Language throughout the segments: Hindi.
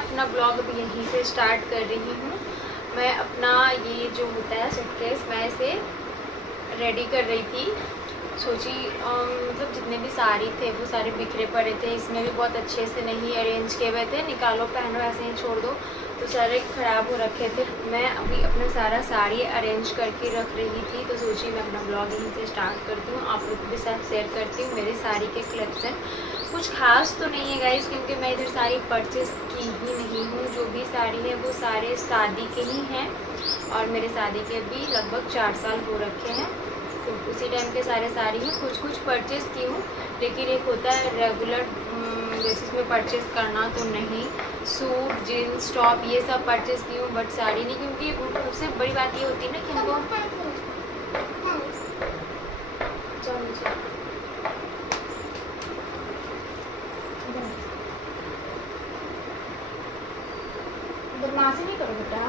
अपना ब्लॉग अब यहीं से स्टार्ट कर रही हूँ। मैं अपना ये जो होता है सूटकेस, मैं इसे रेडी कर रही थी। सोची मतलब जितने भी साड़ी थे वो सारे बिखरे पड़े थे, इसमें भी बहुत अच्छे से नहीं अरेंज किए हुए थे। निकालो पहनो ऐसे ही छोड़ दो तो सारे ख़राब हो रखे थे। मैं अभी अपना सारा साड़ी अरेंज करके रख रही थी, तो सोची मैं अपना ब्लॉग यहीं से स्टार्ट करती हूँ, आप लोग के साथ शेयर करती हूँ मेरे साड़ी के कलेक्शन। कुछ खास तो नहीं है गाइस, क्योंकि मैं इधर साड़ी परचेज़ की ही नहीं हूँ। जो भी साड़ी है वो सारे शादी के ही हैं, और मेरे शादी के भी लगभग 4 साल हो रखे हैं, तो उसी टाइम के सारे साड़ी हैं। कुछ परचेज़ की हूँ, लेकिन एक होता है रेगुलर बेसिस में परचेज़ करना, तो नहीं। सूट, जीन्स, टॉप ये सब परचेज़ की हूँ, बट साड़ी नहीं, क्योंकि सबसे बड़ी बात ये होती है ना कि हमको बदमाशी नहीं करो बेटा।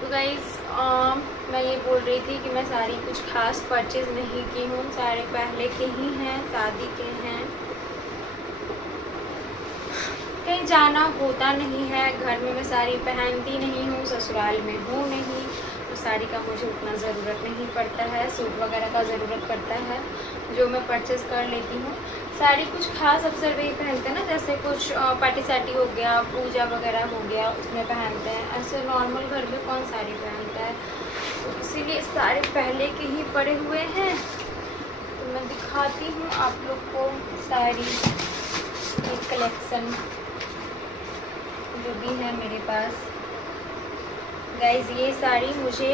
तो गाइस मैं ये बोल रही थी कि मैं साड़ी कुछ खास परचेज़ नहीं की हूँ, सारे पहले के ही हैं, शादी के हैं। कहीं जाना होता नहीं है, घर में मैं साड़ी पहनती नहीं हूँ, ससुराल में हूँ नहीं, तो साड़ी का मुझे उतना ज़रूरत नहीं पड़ता है। सूट वगैरह का ज़रूरत पड़ता है जो मैं परचेज़ कर लेती हूँ। साड़ी कुछ खास अवसर पे ही पहनते हैं ना, जैसे कुछ पार्टी सार्टी हो गया, पूजा वगैरह हो गया, उसमें पहनते हैं। ऐसे नॉर्मल घर में कौन साड़ी पहनता है, तो इसीलिए सारे पहले के ही पड़े हुए हैं। तो मैं दिखाती हूँ आप लोग को साड़ी की कलेक्शन जो भी है मेरे पास। गाइस ये साड़ी मुझे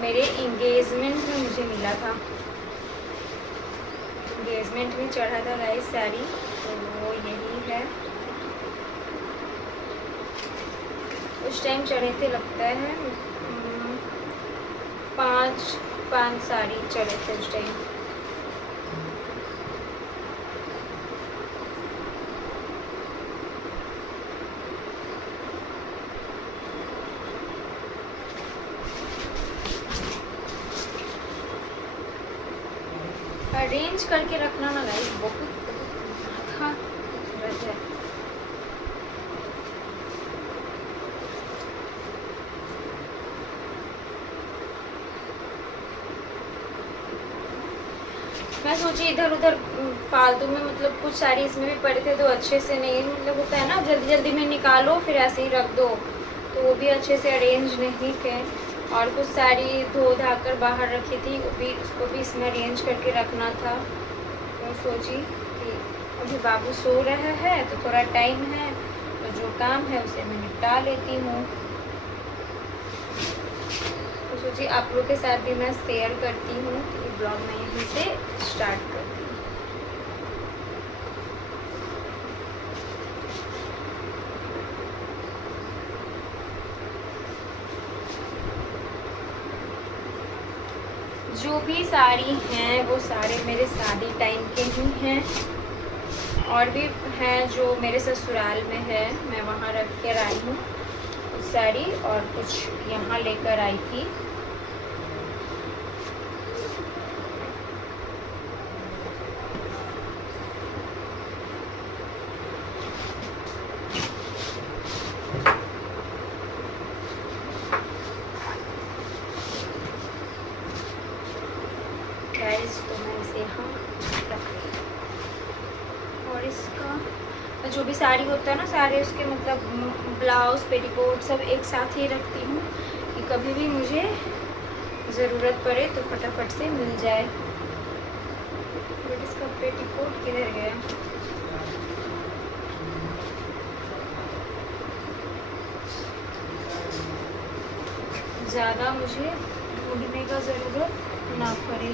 मेरे इंगेजमेंट में मुझे मिला था, इंगेजमेंट में चढ़ा था गाइस साड़ी, तो वो यही है। उस टाइम चढ़े थे लगता है 5 साड़ी चढ़े थे उस टाइम। अरेंज करके रखना ना गाइस बहुत माथा दर्द है। मैं सोची इधर उधर फालतू में, मतलब कुछ साड़ी इसमें भी पड़े थे तो अच्छे से नहीं, मतलब होता है ना जल्दी जल्दी में निकालो फिर ऐसे ही रख दो, तो वो भी अच्छे से अरेंज नहीं थे। और कुछ साड़ी धो धा कर बाहर रखी थी, वो भी उसको भी इसमें अरेंज करके रखना था। तो सोची कि अभी बाबू सो रहा है तो थोड़ा टाइम है, तो जो काम है उसे मैं निपटा लेती हूँ। तो सोची आप लोग के साथ भी मैं शेयर करती हूँ, तो ये ब्लॉग मैं यहीं से स्टार्ट करती हूँ। जो भी साड़ी हैं वो सारे मेरे शादी टाइम के ही हैं, और भी हैं जो मेरे ससुराल में है, मैं वहाँ रख कर आई हूँ कुछ साड़ी, और कुछ यहाँ लेकर आई थी। तो मैं इसे यहाँ रख रही हूँ। और इसका जो भी साड़ी होता है ना, सारे उसके मतलब ब्लाउज, पेटीकोट सब एक साथ ही rखती हूँ कि कभी भी मुझे ज़रूरत पड़े तो फटाफट से मिल जाए। बट इसका पेटीकोट किधर गया? ज़्यादा मुझे ढूंढने का ज़रूरत ना पड़े।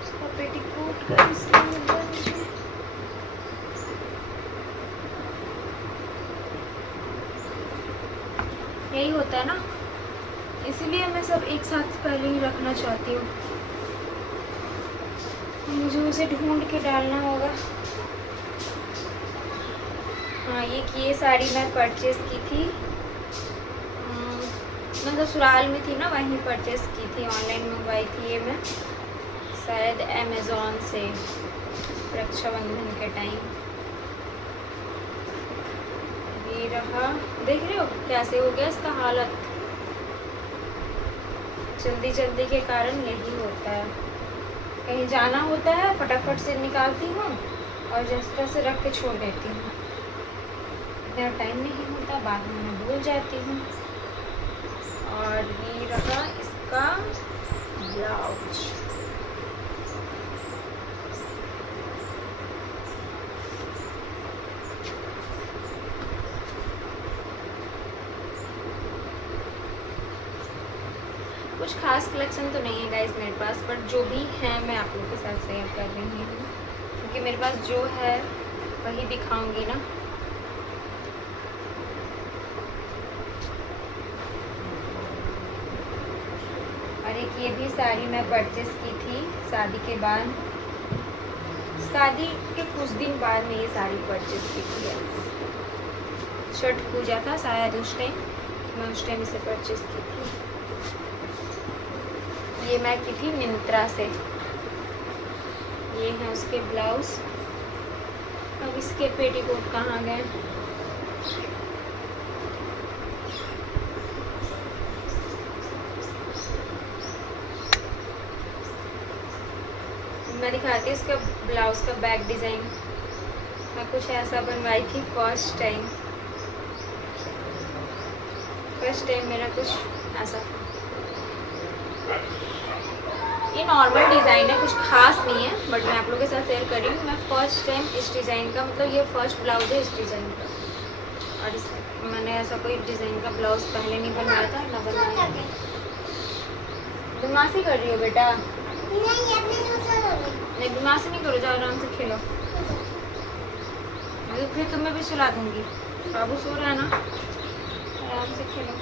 इसका पेटीकोट का इसमें मिल रहा मुझे। यही होता है ना, इसीलिए मैं सब एक साथ पहले ही रखना चाहती हूँ। मुझे उसे ढूंढ के डालना होगा। हाँ, ये साड़ी मैं परचेज़ की थी मैं ससुराल में थी ना, वहीं परचेस की थी, ऑनलाइन मंगवाई थी ये मैं शायद अमेज़ॉन से रक्षाबंधन के टाइम। ये रहा, देख रहे हो कैसे हो गया इसका हालत। जल्दी जल्दी के कारण यही होता है, कहीं जाना होता है फटाफट से निकालती हूँ और जैसे तैसे रख के छोड़ देती हूँ, इतना टाइम नहीं होता, बाद में मैं भूल जाती हूँ। और ये रहा इसका ब्लाउज। कुछ खास कलेक्शन तो नहीं है गाइस मेरे पास, बट जो भी है मैं आप लोगों के साथ शेयर कर रही हूँ, क्योंकि मेरे पास जो है वही दिखाऊंगी ना। और एक ये भी साड़ी मैं परचेस की थी शादी के बाद, शादी के कुछ दिन बाद में ये साड़ी परचेस की थी। छठ पूजा था शायद उस टाइम, मैं उस टाइम इसे परचेस की थी। ये मैं की थी मिंत्रा से। ये है उसके ब्लाउज। अब इसके पेटीकोट कहाँ गए? मैं दिखाती हूँ इसका ब्लाउज का बैक डिज़ाइन। मैं कुछ ऐसा बनवाई थी फर्स्ट टाइम मेरा कुछ ऐसा। ये नॉर्मल डिज़ाइन है, कुछ खास नहीं है, बट मैं आप लोगों के साथ शेयर कर रही हूँ। मैं फर्स्ट टाइम इस डिज़ाइन का, मतलब ये फर्स्ट ब्लाउज है इस डिज़ाइन का, और इस मैंने ऐसा कोई डिज़ाइन का ब्लाउज पहले नहीं बनवाया था ना बनवाया। बदमाशी कर रही हो बेटा? नहीं बदमाशी नहीं करो, जाओ आराम से खेलो। फिर तुम्हें भी सुला दूंगी। बाबू सो रहा है ना, आराम से खेलो।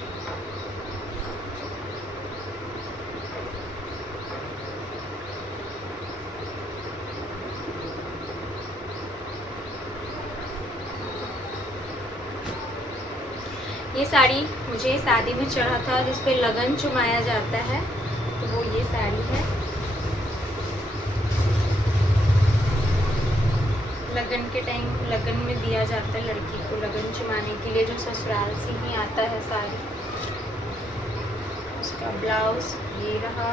ये साड़ी मुझे शादी में चढ़ा था जिस पे लगन चुमाया जाता है, तो वो ये साड़ी है। लगन के टाइम लगन में दिया जाता है लड़की को लगन चुमाने के लिए, जो ससुराल से ही आता है साड़ी। उसका ब्लाउज ये रहा,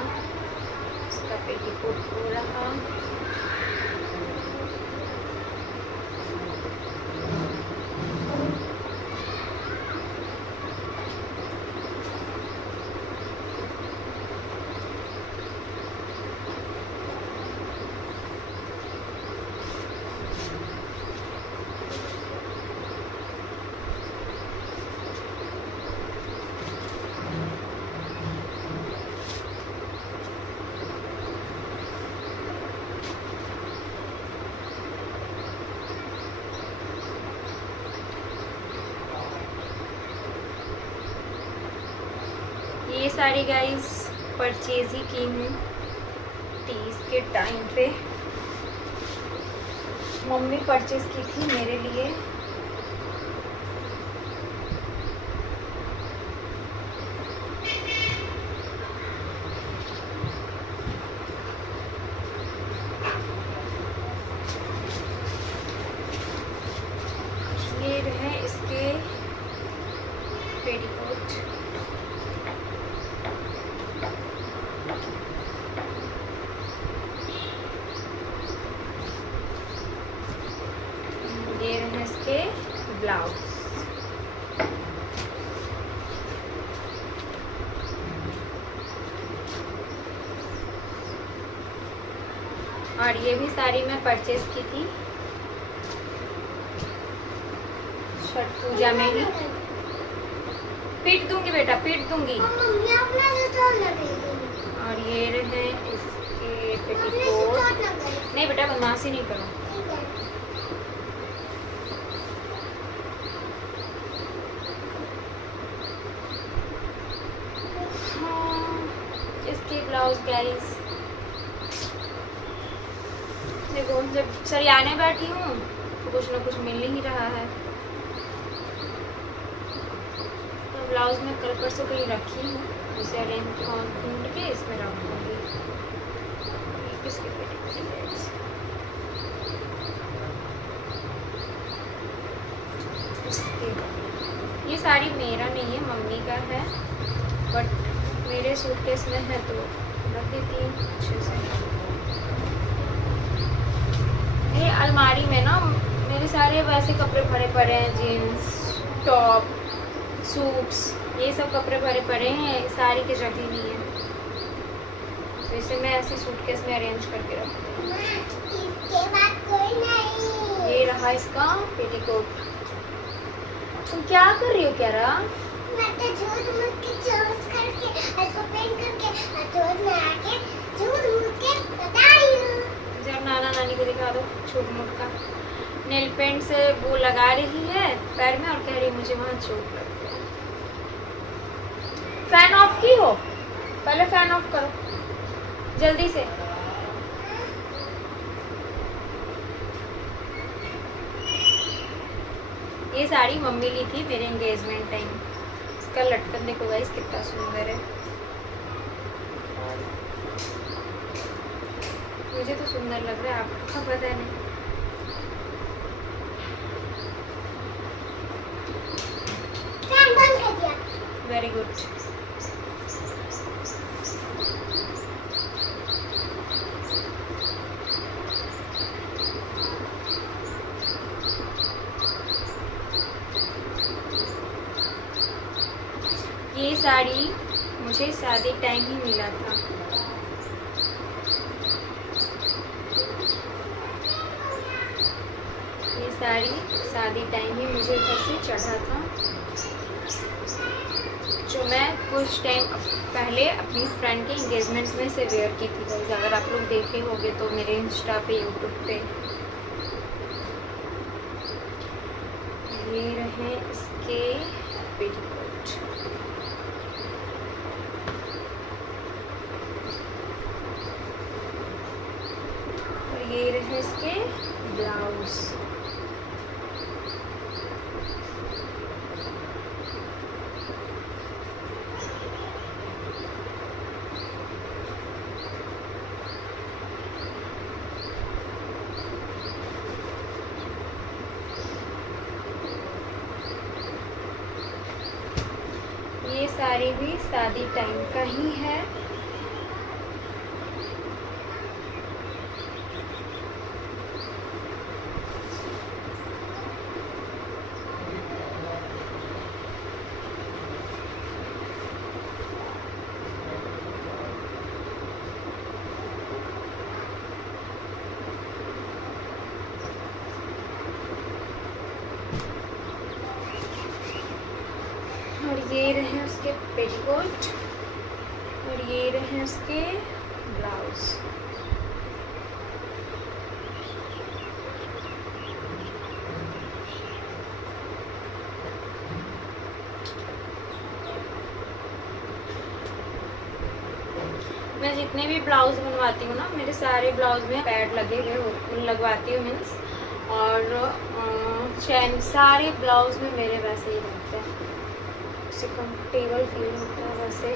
उसका पेटीकोट वो रहा। ये साड़ी गाइस परचेज ही की हूँ 30 के टाइम पे। मम्मी परचेज की थी मेरे लिए। ये रहे इसके पेटीकोट। ये रहे इसके ब्लाउज। और ये भी साड़ी मैं परचेज की थी छठ पूजा में ही। पीट दूंगी बेटा, पीट दूंगी। और ये रहे इसके पेटीकोट। नहीं बेटा बदमाशी नहीं करो। इसके ब्लाउज गाइस देखो, जब सरियाने बैठी हूँ तो कुछ ना कुछ मिल ही रहा है। अब ब्लाउज में कल परसों कहीं रखी हूँ, उसे अरेंज ढूंढ के इसमें रख दूँगी। किसके पेटीकोट है इसके? ये साड़ी मेरा नहीं है, मम्मी का है, बट मेरे सूटकेस में है तो रख देती हूँ अच्छे से। ये अलमारी में ना मेरे सारे वैसे कपड़े भरे पड़े हैं, जीन्स, टॉप, सूट्स, ये सब कपड़े भरे पड़े हैं, साड़ी की जगह नहीं है, तो इसे मैं ऐसे सूटकेस में अरेंज करके रखती हूँ। इसके बाद कोई नहीं। ये रहा इसका पेटीकोट। तुम क्या कर रही हो क्यारा? मैं तो झूठ मूठ के चोर्स करके इसको पेंट करके झूठ में आके झूठ मूठ के बता रही हूँ। जब नाना नानी को दिखा दो झूठ मूठ का। नेल पेंट से वो लगा रही है पैर में और कह रही मुझे वहाँ चोट लगती है। फैन ऑफ की हो? पहले फैन ऑफ करो जल्दी से। ये साड़ी मम्मी ली थी मेरे एंगेजमेंट टाइम। इसका लटकन देखो गाइस कितना सुंदर है। मुझे तो सुंदर लग रहा है, आपको पता नहीं। Very good. ये साड़ी मुझे शादी टाइम ही मिला था। ये साड़ी शादी टाइम ही मुझे घर से चढ़ा था, जो मैं कुछ टाइम पहले अपनी फ्रेंड के एंगेजमेंट में से वेयर की थी। गाइस अगर आप लोग देखे होंगे तो मेरे इंस्टा पे, यूट्यूब पे। ये रहे इसके पेटीकोट। और ये रहे इसके ब्लाउज। ये साड़ी भी शादी टाइम का ही है। और ये रहे उसके पेटीकोट और ये रहे उसके ब्लाउज। मैं जितने भी ब्लाउज बनवाती हूँ ना, मेरे सारे ब्लाउज में पैड लगे हुए लगवाती हूँ मीन्स, और चैन सारे ब्लाउज में मेरे वैसे ही रहते हैं, उससे कंफर्टेबल फील होता है वैसे।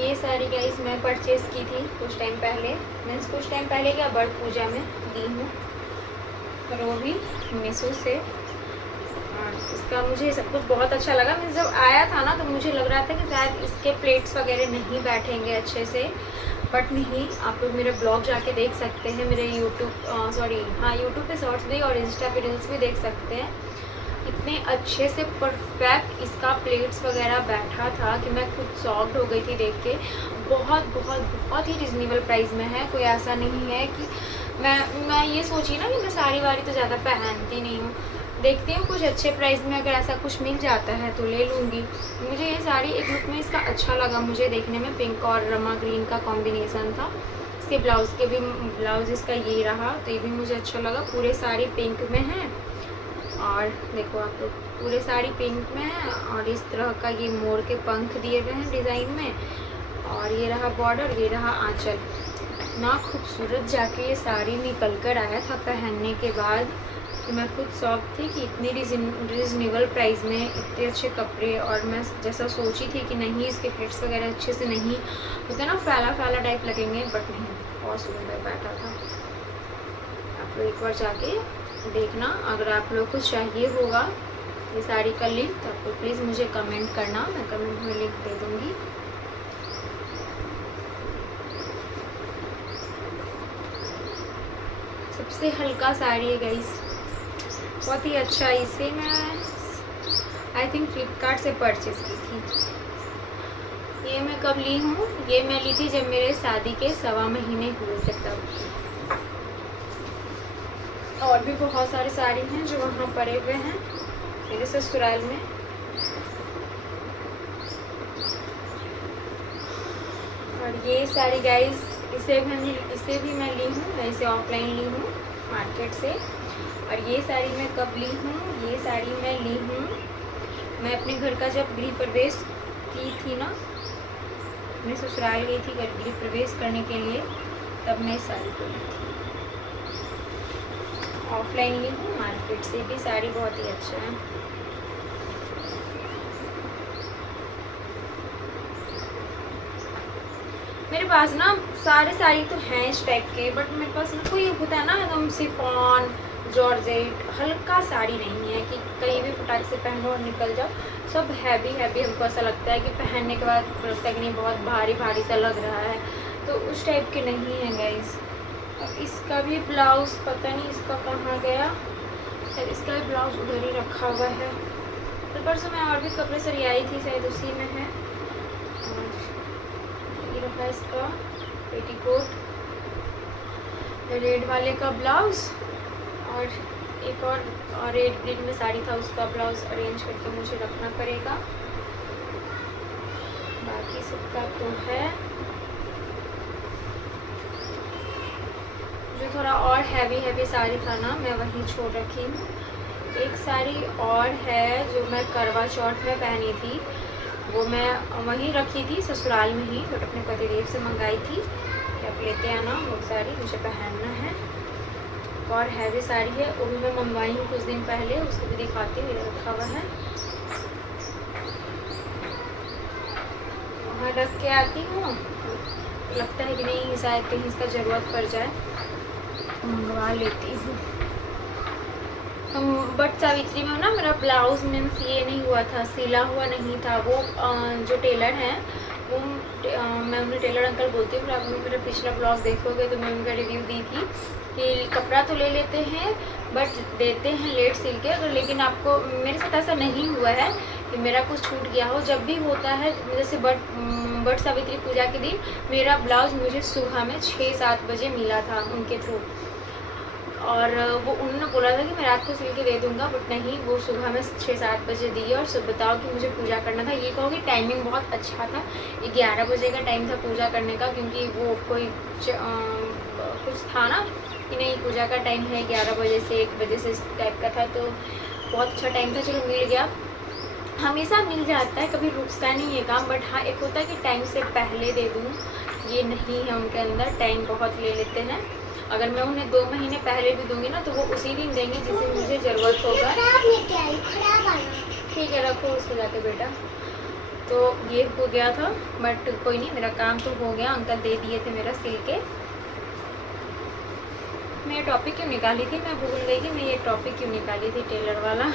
ये साड़ी गाइस मैं परचेज़ की थी कुछ टाइम पहले, मीन्स कुछ टाइम पहले क्या बर्ड पूजा में दी हूँ, और वो भी मीशो से। इसका मुझे सब कुछ बहुत अच्छा लगा। मीन्स जब आया था ना तो मुझे लग रहा था कि शायद इसके प्लेट्स वगैरह नहीं बैठेंगे अच्छे से, बट नहीं, आप लोग मेरे ब्लॉग जाके देख सकते हैं, मेरे यूट्यूब पे शॉर्ट्स भी और इंस्टा पे रील्स भी देख सकते हैं। इतने अच्छे से परफेक्ट इसका प्लेट्स वगैरह बैठा था कि मैं खुद शॉक्ड हो गई थी देख के। बहुत बहुत बहुत ही रिजनेबल प्राइस में है। कोई ऐसा नहीं है कि मैं ये सोची ना कि मैं साड़ी वाड़ी तो ज़्यादा पहनती नहीं हूँ, देखती हूँ कुछ अच्छे प्राइस में अगर ऐसा कुछ मिल जाता है तो ले लूँगी। मुझे ये साड़ी एक लुक में इसका अच्छा लगा, मुझे देखने में पिंक और रमा ग्रीन का कॉम्बिनेशन था। इसके ब्लाउज इसका ये रहा, तो ये भी मुझे अच्छा लगा। पूरे साड़ी पिंक में है, और देखो आप लोग पूरे साड़ी पिंक में है, और इस तरह का ये मोर के पंख दिए गए हैं डिज़ाइन में, और ये रहा बॉर्डर, ये रहा आंचल। इतना खूबसूरत जाके ये साड़ी निकल कर आया था पहनने के बाद कि मैं खुद शौक थी कि इतनी रिजनेबल प्राइस में इतने अच्छे कपड़े। और मैं जैसा सोची थी कि नहीं इसके फिट्स वगैरह अच्छे से नहीं होते ना, फैला फैला टाइप लगेंगे, बट नहीं, बहुत सुंदर बैठा था। आप लोग एक बार जाके देखना। अगर आप लोग को चाहिए होगा ये साड़ी का लिंक तो आपको प्लीज़ मुझे कमेंट करना, मैं कमेंट में लिंक दे दूँगी। सबसे हल्का साड़ी है गाइस, बहुत ही अच्छा। इसे मैं आई थिंक फ्लिपकार्ट से परचेज़ की थी। ये मैं कब ली हूँ, ये मैं ली थी जब मेरे शादी के 1.25 महीने हुए थे तब। और भी बहुत सारे साड़ी हैं जो वहाँ पड़े हुए हैं मेरे ससुराल में। और ये साड़ी गाइस, इसे भी मैं ली हूँ, मैं इसे ऑफलाइन ली हूँ मार्केट से। और ये साड़ी मैं कब ली हूँ, ये साड़ी मैं ली हूँ मैं अपने घर का जब गृह प्रवेश की थी ना, मैं ससुराल गई थी गृह प्रवेश करने के लिए, तब मैं इस साड़ी को ली थी। ऑफलाइन ली हूँ मार्केट से भी। साड़ी बहुत ही अच्छा है। मेरे पास ना सारे साड़ी तो हैं इस टाइप के, बट मेरे पास ना कोई होता है ना एकदम शिफॉन जॉर्जेट हल्का साड़ी नहीं है कि कहीं भी फटाक से पहनो और निकल जाओ। सब हैवी हैवी हमको ऐसा लगता है कि पहनने के बाद लगता है कि नहीं बहुत भारी भारी सा लग रहा है, तो उस टाइप के नहीं है गाइस। अब इसका भी ब्लाउज़ पता नहीं इसका कहाँ गया, शायद इसका भी ब्लाउज़ उधर ही रखा हुआ है। तो परसों मैं और भी कपड़े सरियाई थी, शायद उसी में है। ये रखा इसका पेटीकोट, रेड वाले का ब्लाउज़, और एक और रेड ग्रीन में साड़ी था उसका ब्लाउज़ अरेंज करके मुझे रखना पड़ेगा। बाकी सबका तो है। जो थोड़ा और हैवी साड़ी था ना, मैं वही छोड़ रखी हूँ। एक साड़ी और है जो मैं करवा चौथ में पहनी थी, वो मैं वहीं रखी थी ससुराल में ही, बट अपने पतिदेव से मंगाई थी कि आप लेते आना, वो साड़ी मुझे पहनना है। और हैवी साड़ी है, वो भी मैं मंगवाई हूँ कुछ दिन पहले, उसको भी दिखाती हूँ, रखा हुआ है। वहाँ रख के आती हूँ, लगता है कि नहीं शायद कहीं इसका ज़रूरत पड़ जाए, मंगवा लेती हूँ। बट सावित्री में ना मेरा ब्लाउज़ मीन्स ये नहीं हुआ था, सिला हुआ नहीं था। वो जो टेलर हैं वो मैं उन्हें टेलर अंकल बोलती हूँ। आप मेरा पिछला ब्लॉग देखोगे तो मैं उनका रिव्यू दी थी कि कपड़ा तो ले लेते हैं बट देते हैं लेट सिल के। अगर लेकिन आपको मेरे साथ ऐसा नहीं हुआ है कि मेरा कुछ छूट गया हो। जब भी होता है जैसे बट सावित्री पूजा के दिन मेरा ब्लाउज़ मुझे सुबह में 6-7 बजे मिला था उनके थ्रू, और वो उन्होंने बोला था कि मैं रात को सिल के दे दूँगा, बट नहीं, वो सुबह में 6-7 बजे दिए। और सब बताओ कि मुझे पूजा करना था। ये कहो कि टाइमिंग बहुत अच्छा था, 11 बजे का टाइम था पूजा करने का, क्योंकि वो कोई कुछ था ना कि नहीं पूजा का टाइम है 11 बजे से 1 बजे से, इस टाइप का था। तो बहुत अच्छा टाइम था, चलो मिल गया। हमेशा मिल जाता है, कभी रुकता नहीं है काम, बट हाँ एक होता है कि टाइम से पहले दे दूँ, ये नहीं है उनके अंदर। टाइम बहुत ले लेते हैं। अगर मैं उन्हें 2 महीने पहले भी दूंगी ना तो वो उसी दिन देंगे जिसे मुझे ज़रूरत होगा। ठीक है, रखो उसको जाके बेटा। तो ये हो गया था, बट कोई नहीं, मेरा काम तो हो गया। अंकल दे दिए थे मेरा सिल के। मैं ये टॉपिक क्यों निकाली थी, मैं भूल गई कि मैं ये टॉपिक क्यों निकाली थी टेलर वाला।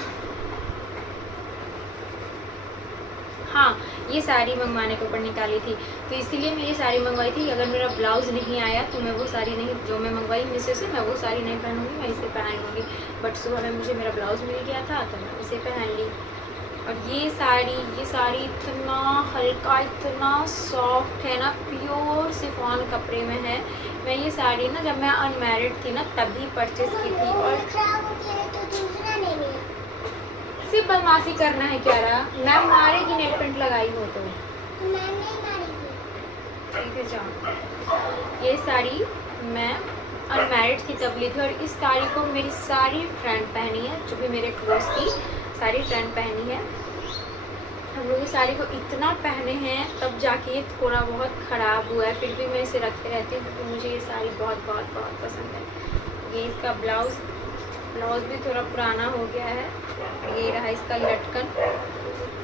हाँ, ये साड़ी मंगवाने के ऊपर निकाली थी, तो इसीलिए मैं ये साड़ी मंगवाई थी। अगर मेरा ब्लाउज़ नहीं आया तो मैं वो साड़ी नहीं, जो मैं मंगवाई मीशो से, मैं वो साड़ी नहीं पहनूंगी, मैं इसे पहन लूँगी। बट सुबह में मुझे मेरा ब्लाउज़ मिल गया था तो मैं उसे पहन ली। और ये साड़ी इतना हल्का, इतना सॉफ्ट है ना, प्योर शिफॉन कपड़े में है। मैं ये साड़ी ना जब मैं अनमैरिड थी ना तभी परचेज़ की थी। और सिर्फ बदमाशी करना है क्या रहा, मैम मारेगी, नेल पेंट लगाई हो तो ठीक है जाओ। ये साड़ी मैं अनमैरिड थी तब ली थी, और इस साड़ी को मेरी सारी फ्रेंड पहनी है, जो भी मेरे क्लोज की सारी फ्रेंड पहनी है। हम लोग इस साड़ी को इतना पहने हैं तब जाके ये थोड़ा बहुत ख़राब हुआ है, फिर भी मैं इसे रखते रहती हूँ क्योंकि मुझे ये साड़ी बहुत बहुत बहुत पसंद है। ये इसका ब्लाउज़ भी थोड़ा पुराना हो गया है। ये रहा इसका लटकन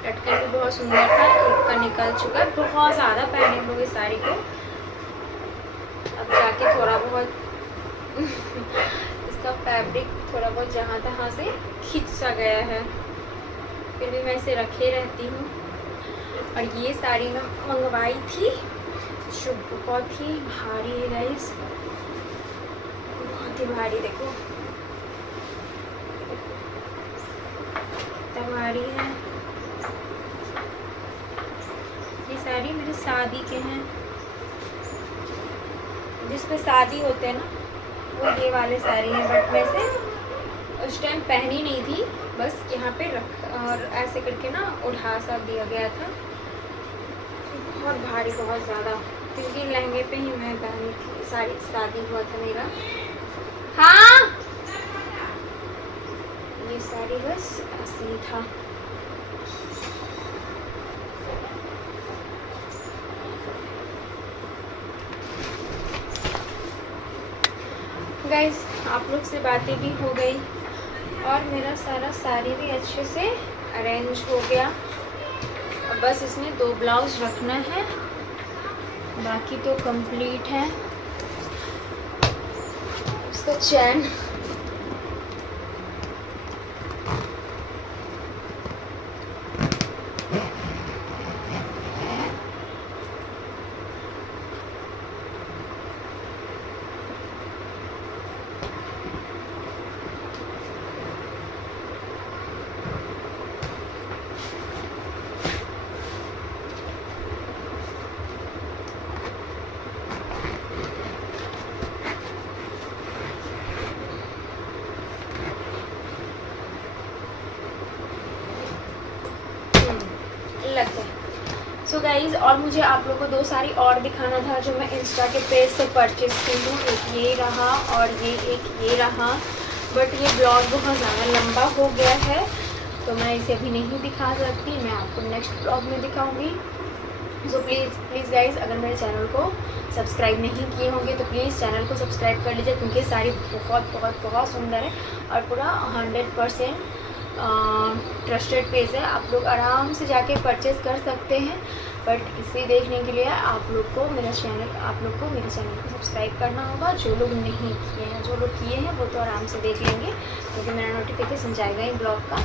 भी बहुत सुंदर था, एक का निकल चुका है। बहुत ज़्यादा पहने हम लोग इस साड़ी को, अब जाके थोड़ा बहुत इसका फैब्रिक थोड़ा बहुत जहाँ तहाँ से खिंच सा गया है, फिर भी मैं इसे रखे रहती हूँ। और ये साड़ी मैं मंगवाई थी जो बहुत ही भारी है गाइस, बहुत ही भारी। देखो कितना भारी है। ये साड़ी मेरी शादी के हैं, जिस पे शादी होते हैं ना वो ये वाले साड़ी हैं, बट मैं इसे उस टाइम पहनी नहीं थी, बस यहाँ पे रख और ऐसे करके ना उठा सा दिया गया था। बहुत भारी, बहुत ज़्यादा, क्योंकि लहंगे पे ही मैं पहनी थी, साड़ी शादी हुआ था मेरा। हाँ, ये साड़ी बस ऐसे ही था। गाइस, आप लोग से बातें भी हो गई और मेरा सारा साड़ी भी अच्छे से अरेंज हो गया। अब बस इसमें 2 ब्लाउज रखना है, बाकी तो कंप्लीट है। इसका चैन लग गए। सो गाइज़, और मुझे आप लोगों को 2 साड़ी और दिखाना था जो मैं इंस्टा के पेज से परचेज़ की हूँ। एक ये रहा और एक ये रहा, बट ये ब्लॉग बहुत ज़्यादा लंबा हो गया है तो मैं इसे अभी नहीं दिखा सकती, मैं आपको नेक्स्ट ब्लॉग में दिखाऊंगी। सो प्लीज़ गाइज़, अगर मेरे चैनल को सब्सक्राइब नहीं किए होंगे तो प्लीज़ चैनल को सब्सक्राइब कर लीजिए, क्योंकि साड़ी बहुत बहुत बहुत सुंदर है और पूरा 100% ट्रस्टेड पेज है। आप लोग आराम से जाके परचेज़ कर सकते हैं, बट इसे देखने के लिए आप लोग को मेरे चैनल को सब्सक्राइब करना होगा। जो लोग नहीं किए हैं, जो लोग किए हैं वो तो आराम से देख लेंगे, क्योंकि मेरा नोटिफिकेशन जाएगा ही ब्लॉग का।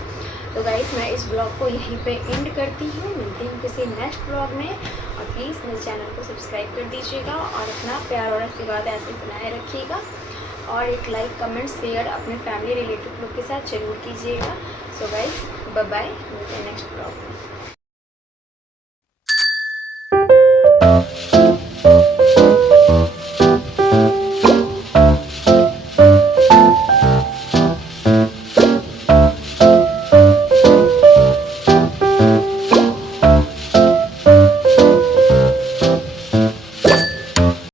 तो गाइस, मैं इस ब्लॉग को यहीं पे एंड करती हूँ। मिलती हूँ किसी नेक्स्ट ब्लॉग में, और प्लीज़ मेरे चैनल को सब्सक्राइब कर दीजिएगा और अपना प्यार और आशीर्वाद ऐसे बनाए रखिएगा, और एक लाइक कमेंट शेयर अपने फैमिली रिलेटिव लोग के साथ ज़रूर कीजिएगा। सो गाइस, बाय बाय, मिलते हैं नेक्स्ट ब्लॉग में।